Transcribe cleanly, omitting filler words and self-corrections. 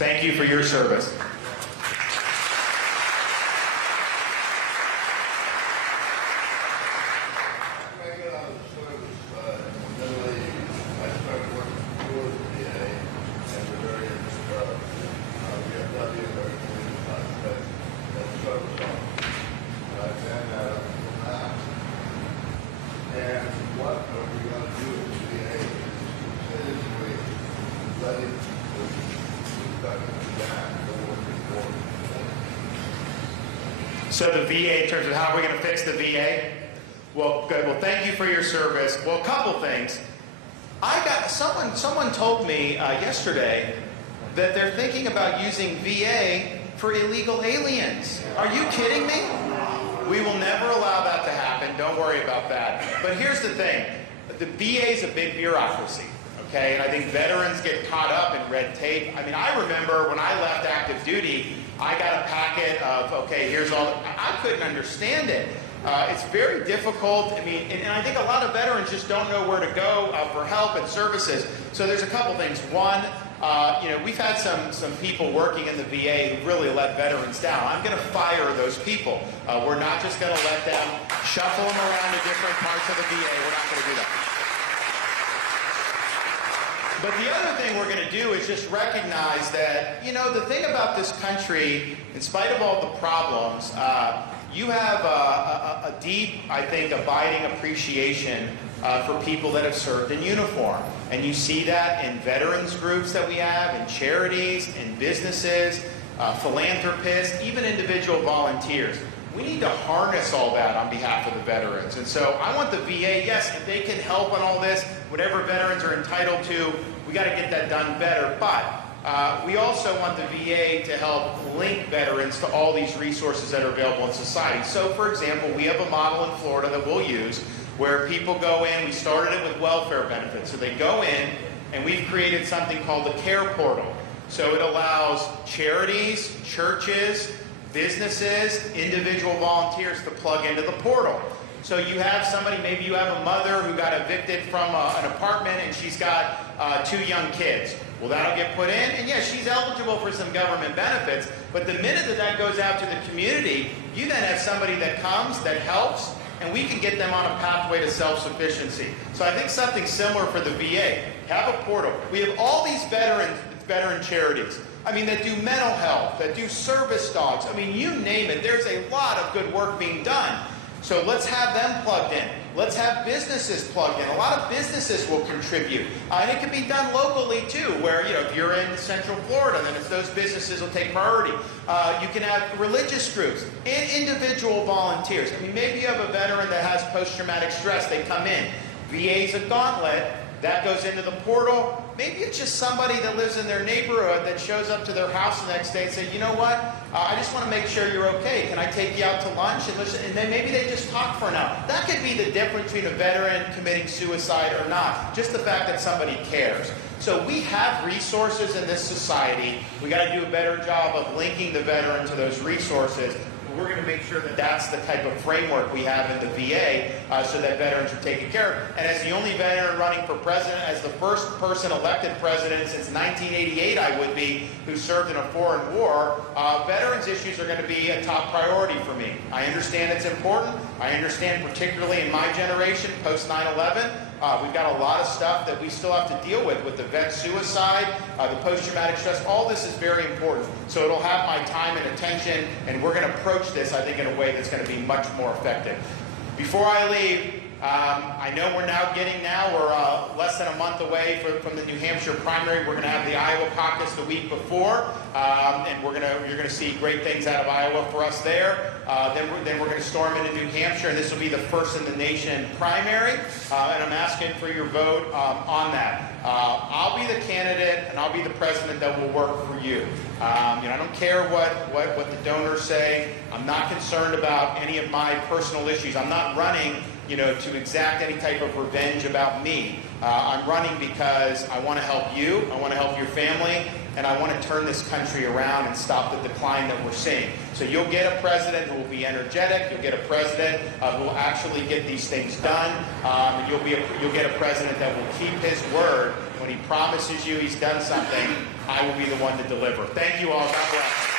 Thank you for your service. So the VA, in terms of how we're going to fix the VA, well, good. Well, thank you for your service. Well, a couple things. Someone told me yesterday that they're thinking about using VA for illegal aliens. Are you kidding me? We will never allow that to happen. Don't worry about that. But here's the thing. The VA is a big bureaucracy. Okay, and I think veterans get caught up in red tape. I mean, I remember when I left active duty, I got a packet of, okay, here's all, I couldn't understand it. It's very difficult. I mean, and I think a lot of veterans just don't know where to go for help and services. So there's a couple things. One, we've had some people working in the VA who really let veterans down. I'm going to fire those people. We're not just going to let them shuffle them around to different parts of the VA. We're not going to do that. But the other thing we're going to do is just recognize that, the thing about this country, in spite of all the problems, you have a deep, I think, abiding appreciation for people that have served in uniform. And you see that in veterans groups that we have, in charities, in businesses, philanthropists, even individual volunteers. We need to harness all that on behalf of the veterans. And so I want the VA, yes, if they can help on all this, whatever veterans are entitled to, we got to get that done better. But we also want the VA to help link veterans to all these resources that are available in society. So, for example, we have a model in Florida that we'll use where people go in. We started it with welfare benefits. So they go in, and we've created something called the Care Portal. So it allows charities, churches, businesses, individual volunteers to plug into the portal. So you have somebody, maybe you have a mother who got evicted from an apartment and she's got 2 young kids. Well, that'll get put in, and yes, she's eligible for some government benefits, but the minute that goes out to the community, you then have somebody that comes, that helps, and we can get them on a pathway to self-sufficiency. So I think something similar for the VA. Have a portal. We have all these veteran charities. I mean, that do mental health, that do service dogs. I mean, you name it. There's a lot of good work being done. So let's have them plugged in. Let's have businesses plugged in. A lot of businesses will contribute. And it can be done locally, too, where, if you're in Central Florida, then those businesses will take priority. You can have religious groups and individual volunteers. I mean, maybe you have a veteran that has post-traumatic stress. They come in. VA's a gauntlet. That goes into the portal. Maybe it's just somebody that lives in their neighborhood that shows up to their house the next day and says, you know what, I just want to make sure you're okay. Can I take you out to lunch? And then maybe they just talk for an hour. That could be the difference between a veteran committing suicide or not. Just the fact that somebody cares. So we have resources in this society. We got to do a better job of linking the veteran to those resources. We're going to make sure that that's the type of framework we have in the VA so that veterans are taken care of. And as the only veteran running for president, as the first person elected president since 1988, I would be, who served in a foreign war, veterans issues are going to be a top priority for me. I understand it's important. I understand particularly in my generation, post 9/11, we've got a lot of stuff that we still have to deal with the vet suicide, the post-traumatic stress. All this is very important. So it'll have my time and attention, and we're going to approach this, I think, in a way that's going to be much more effective. Before I leave, I know we're less than a month away from the New Hampshire primary. We're going to have the Iowa caucus the week before, and you're going to see great things out of Iowa for us there. Then we're going to storm into New Hampshire, and this will be the first in the nation primary, and I'm asking for your vote on that. I'll be the candidate, and I'll be the president that will work for you. I don't care what the donors say. I'm not concerned about any of my personal issues. I'm not running to exact any type of revenge about me. I'm running because I want to help you, I want to help your family, and I want to turn this country around and stop the decline that we're seeing. So you'll get a president who will be energetic, you'll get a president who will actually get these things done, and you'll get a president that will keep his word. When he promises you he's done something, I will be the one to deliver. Thank you all. God bless.